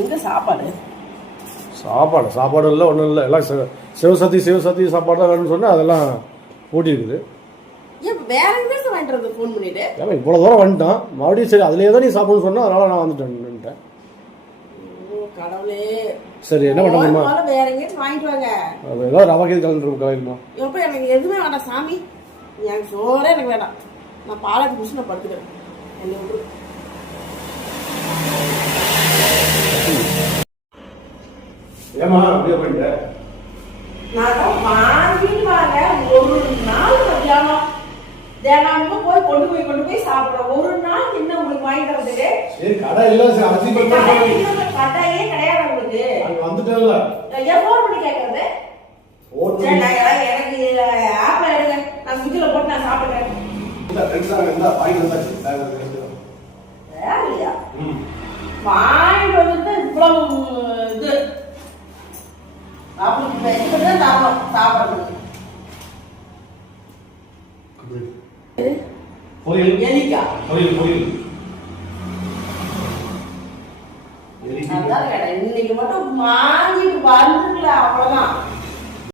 எங்க சாப்பாடு சாப்பாடு இல்லை, ஒன்றும் இல்லை. எல்லாம் சிவசக்தி சாப்பாடு தான் வேணும்னு சொன்னால் அதெல்லாம் ஓட்டி இருக்குது. வேற எங்க வாங்கிட்டு ஃபோன் பண்ணிட்டு ஏன்னா இவ்வளோ தூரம் வந்துட்டான், மறுபடியும் சரி அதுலேயே தான் நீ சாப்பிடணும்னு சொன்னால் அதனால நான் வந்துட்டேன். கடவுளே, சரி என்ன பண்ணுமா, வேற எங்கேயும் வாங்கிட்டு வாங்க. ஏதாவது ரவா கேது கலந்துருமா? எப்போ எனக்கு எதுவுமே வேண்டாம் சாமி, எனக்கு சோறே எனக்கு வேண்டாம். நான் பாலாக்கு புடிச்சு நான் படுத்துக்கிறேன். ஏமா அப்படியே போயிட்டு நான் வாங்கிட்டு வாங்க. ஒரு நாள் மத்தியானம் தினமும் போய் கொண்டு போய் சாப்பிடுறோம். ஒரு நாள் என்ன உங்களுக்கு வாங்கிட்டு வந்துட்டு கடை இல்லை, கடையே கிடையாது உங்களுக்கு. வந்துட்டேன்ல ஃபோன் பண்ணி கேட்கறது. எனக்கு ஆப்பிள் எடுங்க, நான் ஸ்விட்சில் போட்டு நான் சாப்பிடுறேன். வேலையா வாங்கிட்டு வந்துட்டு இவ்வளவு இது சாப்பிடணும். இன்னைக்கு மட்டும் வாங்கிட்டு வந்துருக்கல, அவ்வளவுதான்.